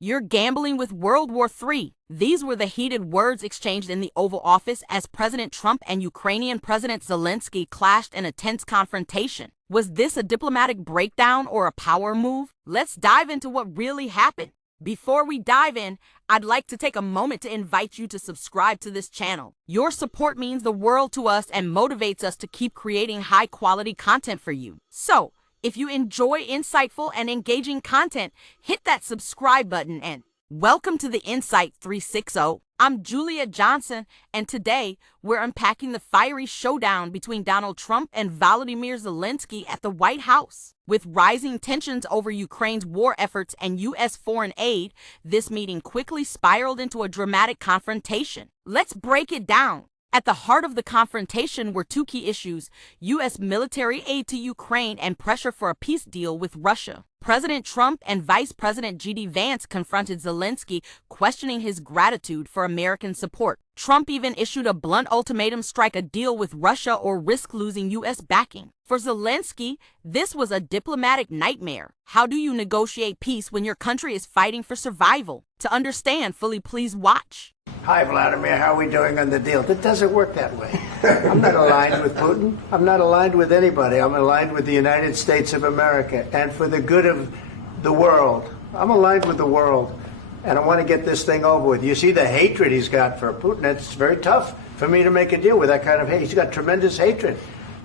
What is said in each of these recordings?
You're gambling with World War III. These were the heated words exchanged in the Oval Office as President Trump and Ukrainian President Zelensky clashed in a tense confrontation. Was this a diplomatic breakdown or a power move? Let's dive into what really happened. Before we dive in, I'd like to take a moment to invite you to subscribe to this channel. Your support means the world to us and motivates us to keep creating high-quality content for you. So, if you enjoy insightful and engaging content, hit that subscribe button and welcome to the Insight 360. I'm Julia Johnson, and today we're unpacking the fiery showdown between Donald Trump and Volodymyr Zelensky at the White House. With rising tensions over Ukraine's war efforts and U.S. foreign aid, this meeting quickly spiraled into a dramatic confrontation. Let's break it down. At the heart of the confrontation were two key issues: U.S. military aid to Ukraine and pressure for a peace deal with Russia. President Trump and Vice President Vance confronted Zelensky, questioning his gratitude for American support. Trump even issued a blunt ultimatum: strike a deal with Russia or risk losing U.S. backing. For Zelensky, this was a diplomatic nightmare. How do you negotiate peace when your country is fighting for survival? To understand fully, please watch. Hi, Vladimir. How are we doing on the deal? It doesn't work that way. I'm not aligned with Putin. I'm not aligned with anybody. I'm aligned with the United States of America and for the good of the world. I'm aligned with the world, and I want to get this thing over with. You see the hatred he's got for Putin. It's very tough for me to make a deal with that kind of hate. He's got tremendous hatred,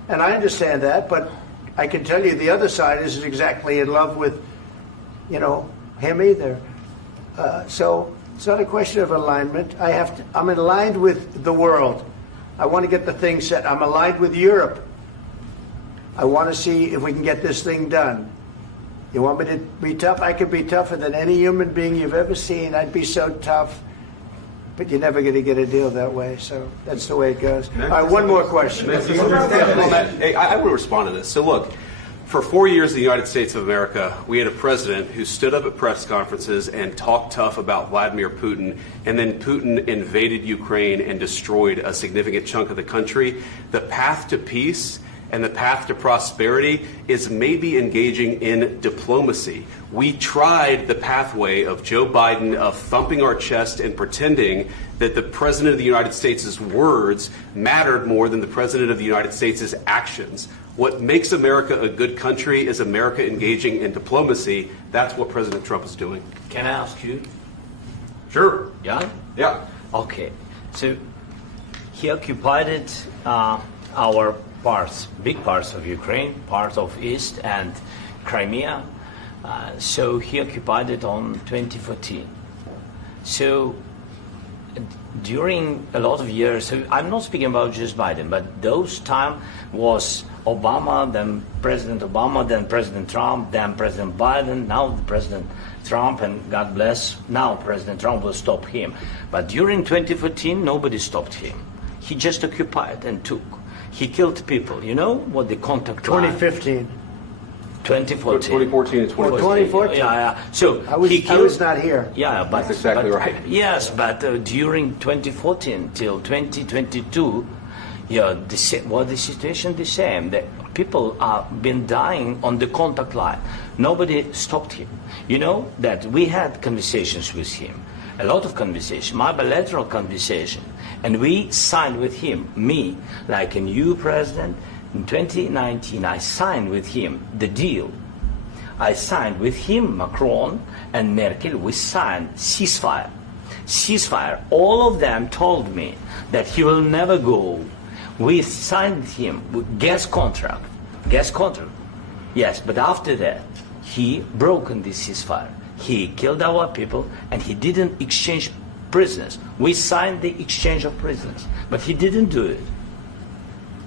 and I understand that, but I can tell you the other side isn't exactly in love with, him either. So it's not a question of alignment. I'm aligned with the world. I want to get the thing set. I'm aligned with Europe. I want to see if we can get this thing done. You want me to be tough? I could be tougher than any human being you've ever seen. I'd be so tough. But you're never going to get a deal that way. So that's the way it goes. All right, one more question. Hey, I want to respond to this. So look, for 4 years in the United States of America, we had a president who stood up at press conferences and talked tough about Vladimir Putin, and then Putin invaded Ukraine and destroyed a significant chunk of the country. The path to peace and the path to prosperity is maybe engaging in diplomacy. We tried the pathway of Joe Biden, of thumping our chest and pretending that the President of the United States' words mattered more than the President of the United States' actions. What makes America a good country is America engaging in diplomacy. That's what President Trump is doing. Can I ask you? Sure. Yeah? Yeah. Okay. So he occupied our parts, big parts of Ukraine, part of East and Crimea. So he occupied it on 2014. So during a lot of years, so I'm not speaking about just Biden, but those time was Obama, then President Obama, then President Trump, then President Biden, now President Trump, and God bless, now President Trump will stop him. But during 2014, nobody stopped him. He just occupied and took. He killed people. You know what the contact line? 2015. 2014. 2014 and 2014. 2014. Yeah. So I was not here. Yeah, but that's exactly right. Yes, but during 2014 till 2022, the situation the same. The people have been dying on the contact line. Nobody stopped him. You know that we had conversations with him, a lot of conversation, my bilateral conversation, and we signed with him. Me, like a new president. In 2019, I signed with him the deal. I signed with him, Macron and Merkel, we signed ceasefire. Ceasefire. All of them told me that he will never go. We signed with him with gas contract. Gas contract. Yes, but after that, he broken this ceasefire. He killed our people and he didn't exchange prisoners. We signed the exchange of prisoners, but he didn't do it.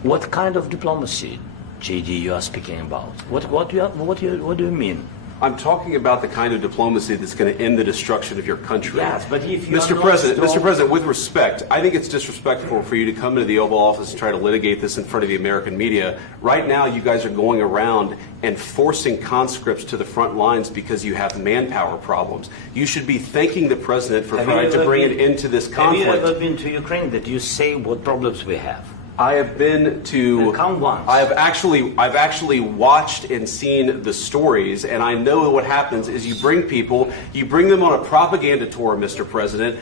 What kind of diplomacy, JD, you are speaking about? What do you mean? I'm talking about the kind of diplomacy that's going to end the destruction of your country. Yes, but if you Mr. President, with respect, I think it's disrespectful for you to come into the Oval Office and try to litigate this in front of the American media. Right now, you guys are going around and forcing conscripts to the front lines because you have manpower problems. You should be thanking the President for trying to bring an end to this conflict. Have you ever been to Ukraine that you say what problems we have? I have been to. Come once. I've actually watched and seen the stories, and I know what happens is you bring them on a propaganda tour, Mr. President.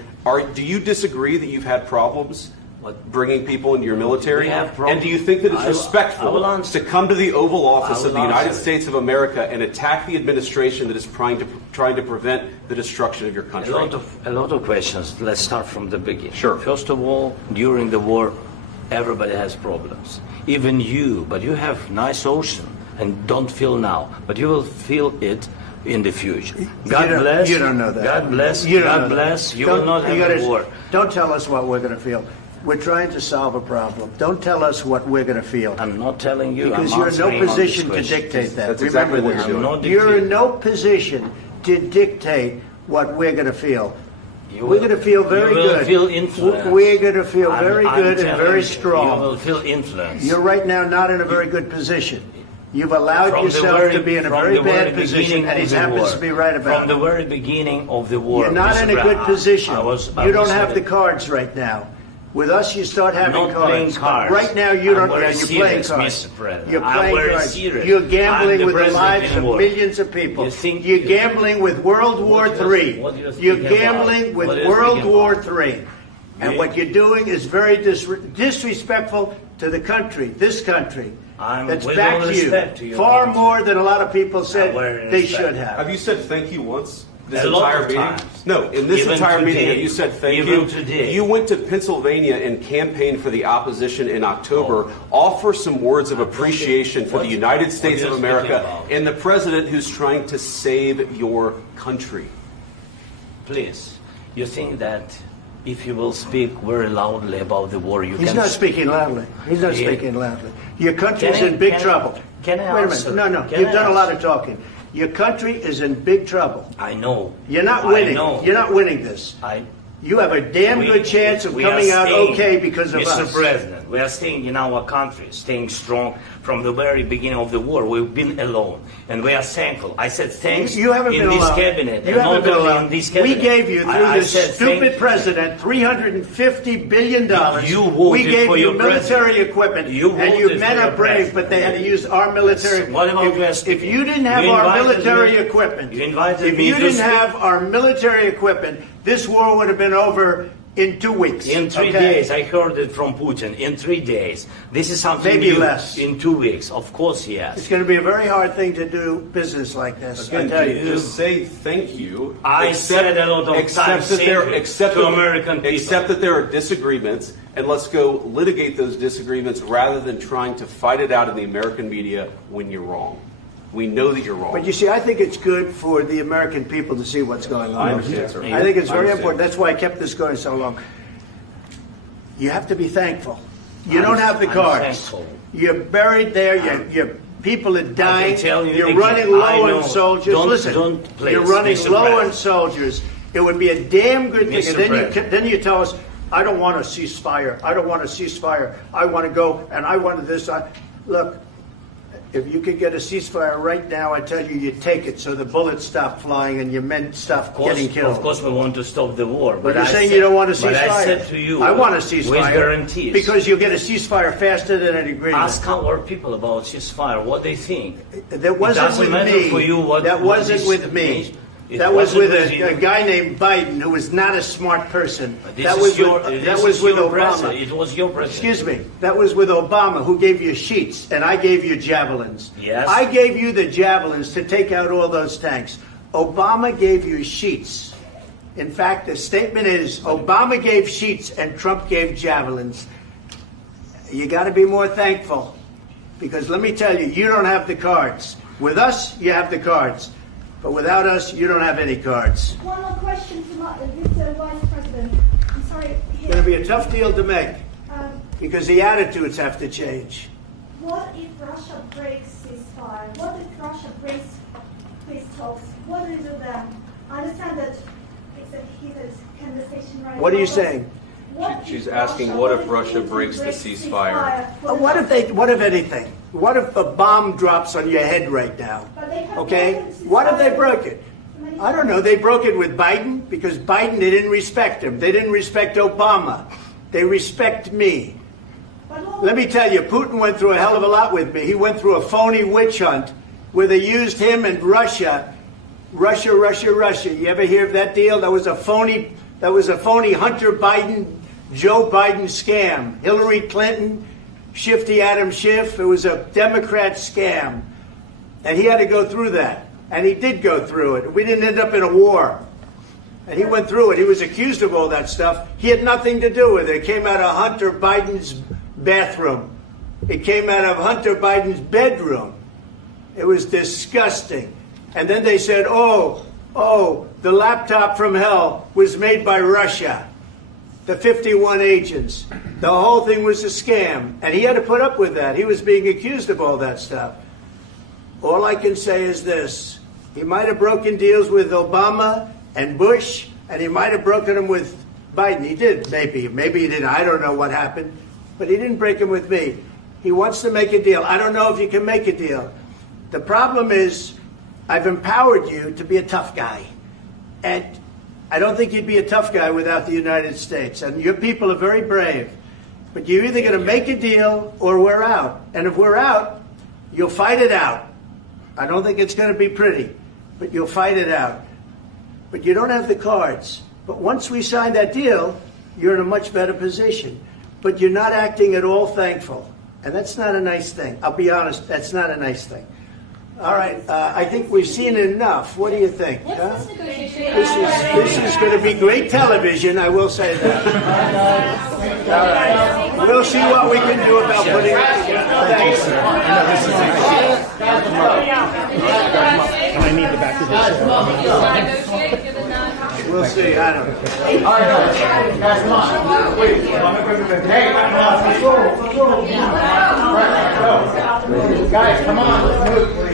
Do you disagree that you've had problems bringing people into your military? We have problems. And do you think that it's I respectful will answer. to come to the Oval Office of the United answer. States of America and attack the administration that is trying to prevent the destruction of your country? A lot of questions. Let's start from the beginning. Sure. First of all, during the war, everybody has problems. Even you, but you have nice ocean and don't feel now, but you will feel it in the future. God bless. You don't know that. God bless. You don't God know bless. that. You will not have a war. Don't tell us what we're going to feel. We're trying to solve a problem. Don't tell us what we're going to feel. I'm not telling you. Because I'm you're in no answering on this position to question. dictate that. That's exactly Remember what this. you're doing. I'm not You're in dictating. no position to dictate what we're going to feel. You We're will- going to feel very you will good. Feel influenced. We're going to feel very I'm good and telling very you, strong. You will feel influence. You're right now not in a very good position. You've allowed From the yourself very- to be in a from very the very bad position, beginning and he of the happens war. to be right about From the it. very beginning of the war. You're not Mr. in a good Brown, position. I was You don't have having- the cards right now. With us, you start having I'm not playing cards. cards. Right now, you don't. I'm very You're playing serious, cards. Mr. President. You're I'm playing very cards. serious. You're I'm gambling the with the president lives in of war. millions of people. You think- You're gambling with World War What do you- III. what do you think You're about? gambling with What do you World think War about? III. And You- what you're doing is very disrespectful to the country, this country. I'm That's with back all to you. respect to your Far country. more than a lot of people said very they respect. should have. Have you said thank you once? This A lot entire of meeting? times. No, in this Even entire meeting, today. have you said thank Even you? today. You went to Pennsylvania and campaigned for the opposition in October. Offer some words of appreciation for the United States what of are you speaking America about? and the president who's trying to save your country. Please, you think that if you will speak very loudly about the war, you He's can... not speaking loudly. He's not Yeah. speaking loudly. Your country's Can I- in big can I- trouble. can I Wait a answer? minute. No. Can You've I done a lot answer? of talking. Your country is in big trouble. I know. You're not I winning. know. You're not winning this. You have a damn We- good chance of we are coming out staying, okay because of Mr. us. President, we are staying in our country, staying strong from the very beginning of the war. We've been alone, and we are thankful. I said thanks You haven't in been this alone. cabinet, You and haven't not been only alone. in this We cabinet. gave you, through I this said stupid thank- president, $350 billion. You voted we gave for you your military president. equipment, You and you voted men for are your brave, president. but they had to use our military. What about if, West? if you didn't have You our invited military me- equipment, you invited if me you to didn't speak. have our military equipment, this war would have been over in 2 weeks. In 3 okay? days, I heard it from Putin. In 3 days, this is something Maybe new. less. In 2 weeks, of course, yes. It's going to be a very hard thing to do business like this. I Again, tell you. just say thank you. I said a lot of except times that there, thank you except to that- American people. Except that there are disagreements, and let's go litigate those disagreements rather than trying to fight it out in the American media when you're wrong. We know that you're wrong. But you see, I think it's good for the American people to see what's going on. I understand, sir. I think it's I very understand. important. That's why I kept this going so long. You have to be thankful. You I'm- don't have the I'm cards. thankful. You're buried there. Your people are dying. tell you You're again, running I low know. on soldiers. Don't- Listen, don't please, you're running Mr. low on President. soldiers. It would be a damn good thing. Mr. And then President. then you tell us, I don't want a ceasefire. I don't want a ceasefire. I want to go, and I want this. Look, if you could get a ceasefire right now, I tell you, you take it so the bullets stop flying and your men stop getting killed. Of course, we want to stop the war. But you're I saying said- you don't want a ceasefire. But I said to you, I want a ceasefire. with guarantees. Because you'll get a ceasefire faster than an agreement. Ask our people about ceasefire, what they think. That wasn't doesn't with matter me. for you what- that what wasn't this with me. means. It That was wasn't with with a you. guy named Biden who was not a smart person. This That is was your, with, this that was is with your Obama. president. It was your president. Excuse me. That was with Obama, who gave you sheets, and I gave you javelins. Yes. I gave you the javelins to take out all those tanks. Obama gave you sheets. In fact, the statement is Obama gave sheets and Trump gave javelins. You got to be more thankful, because let me tell you, you don't have the cards. With us, you have the cards. But without us, you don't have any cards. One more question to Mr. Vice President. I'm sorry. It's going to be a tough deal to make, Um, because the attitudes have to change. what if Russia breaks ceasefire? What if Russia breaks peace talks? What do you do then? I understand that it's a heated conversation right now. What are you but saying? what She's if asking, Russia- what if Russia Putin breaks the breaks ceasefire? What if anything? What if a bomb drops on your head right now? But they have Okay? broken ceasefire. What if they broke it? I don't know. They broke it with Biden, because Biden, they didn't respect him. They didn't respect Obama. They respect me. Let me tell you, Putin went through a hell of a lot with me. He went through a phony witch hunt where they used him and Russia. You ever hear of that deal? That was a phony Hunter Biden, Joe Biden scam. Hillary Clinton, Shifty Adam Schiff. It was a Democrat scam. And he had to go through that. And he did go through it. We didn't end up in a war. And he went through it. He was accused of all that stuff. He had nothing to do with it. It came out of Hunter Biden's bathroom. It came out of Hunter Biden's bedroom. It was disgusting. And then they said, oh, the laptop from hell was made by Russia. The 51 agents. The whole thing was a scam. And he had to put up with that. He was being accused of all that stuff. All I can say is this. He might have broken deals with Obama and Bush, and he might have broken them with Biden. He did, maybe. Maybe he didn't. I don't know what happened. But he didn't break them with me. He wants to make a deal. I don't know if you can make a deal. The problem is, I've empowered you to be a tough guy. And I don't think you'd be a tough guy without the United States. And your people are very brave. But you're either going to make a deal or we're out. And if we're out, you'll fight it out. I don't think it's going to be pretty, but you'll fight it out. But you don't have the cards. But once we sign that deal, you're in a much better position. But you're not acting at all thankful. And that's not a nice thing. I'll be honest, that's not a nice thing. All right, I think we've seen enough. What do you think? Huh? This is going to be great television, I will say that. All right. We'll see what we can do about putting it together. Thanks. I need the back of this. We'll see. I don't know. All right, guys, come on. Wait, hey, guys, come on. Let's move.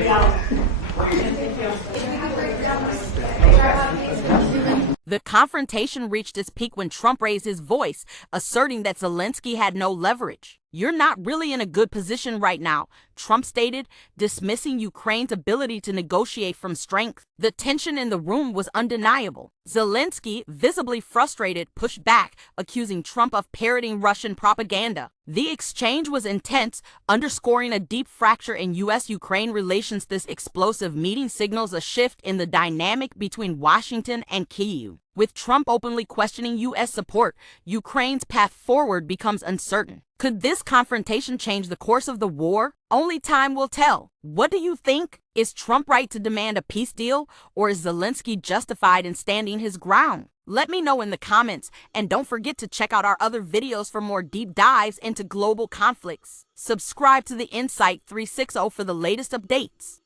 The confrontation reached its peak when Trump raised his voice, asserting that Zelensky had no leverage. You're not really in a good position right now, Trump stated, dismissing Ukraine's ability to negotiate from strength. The tension in the room was undeniable. Zelensky, visibly frustrated, pushed back, accusing Trump of parroting Russian propaganda. The exchange was intense, underscoring a deep fracture in U.S. Ukraine relations. This explosive meeting signals a shift in the dynamic between Washington and Kyiv. With Trump openly questioning U.S. support, Ukraine's path forward becomes uncertain. Could this confrontation change the course of the war? Only time will tell. What do you think? Is Trump right to demand a peace deal, or is Zelensky justified in standing his ground? Let me know in the comments, and don't forget to check out our other videos for more deep dives into global conflicts. Subscribe to the Insight 360 for the latest updates.